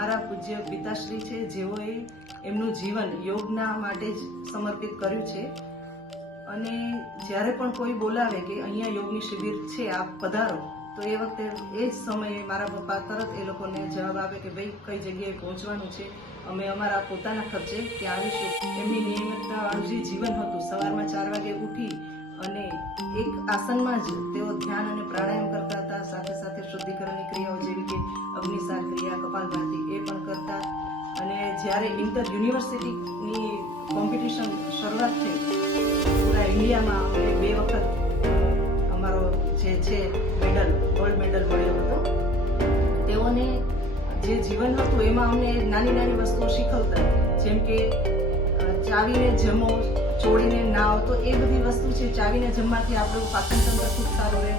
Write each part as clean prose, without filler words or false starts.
અમારા પૂજ્ય પિતાશ્રી છે, જેઓએ એમનું જીવન યોગના માટે જ સમર્પિત કર્યું છે. અને જ્યારે પણ કોઈ બોલાવે કે અહીંયા યોગની શિબિર છે, આપ પધારો, તો એ વખતે એ જ સમયે મારા પપ્પા તરત એ લોકોને જવાબ આપે કે ભાઈ કઈ જગ્યાએ પહોંચવાનું છે, અમે અમારા પોતાના ખર્ચે ત્યાં આવીશું. એમની નિયમિતતાવાળું જે જીવન હતું, સવારમાં 4 વાગે ઉઠી અને એક આસનમાં જ તેઓ ધ્યાન અને પ્રાણાયામ કરતા હતા. સાથે સાથે શુદ્ધિકરણની ક્રિયાઓ જેવી કે અગ્નિસાર ક્રિયા, કપાલભાતિ એ પણ કરતા. અને જ્યારે ઇન્ટર યુનિવર્સિટીની કોમ્પિટિશન શરૂઆત થઈ, પૂરા ઇન્ડિયામાં અમને 2 વખત અમારો જે છે મેડલ, ગોલ્ડ મેડલ મળ્યો હતો. તેઓને જે જીવન હતું એમાં અમને નાની નાની વસ્તુઓ શીખવતા, જેમ કે ચાવીને જમો, ચોળીને નાવ. તો એ બધી વસ્તુ છે. ચાવીને જમવાથી આપણું પાચનતંત્ર ખૂબ સારું રહે,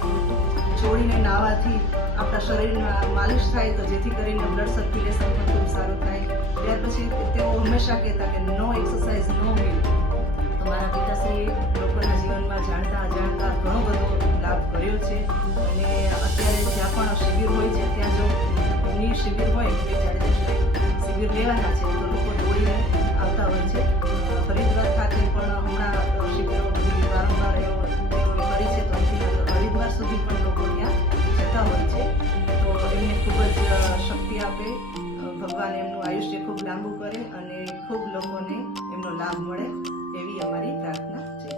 ચોળીને નાવાથી આપણા શરીરમાં માલિશ થાય, તો જેથી કરીને બ્લડ સર્ક્યુલેશન પણ ખૂબ સારું થાય. ત્યાર પછી તેઓ હંમેશા કહેતા કે નો એક્સરસાઇઝ નો મીલ. તો મારા પિતાશ્રીએ લોકોના જીવનમાં જાણતા અજાણતા ઘણો બધો લાભ કર્યો છે. અને અત્યારે જ્યાં પણ શિબિર હોય છે, ત્યાં જો ની શિબિર હોય કે જ્યારે શિબિર લેવાના છે, તો લોકો દોડીને આવતા હોય છે. હરિદ્વાર ખાતે પણ હમણાં શિબિરો બધી વારંવાર તેઓએ કરી છે, તો હરિદ્વાર સુધી પણ લોકો ત્યાં જતા હોય છે. તો એમને ખૂબ જ શક્તિ આપે, ભગવાન એમનું આયુષ્ય ખૂબ લાંબુ કરે અને ખૂબ લોકોને એમનો લાભ મળે, એવી અમારી પ્રાર્થના છે.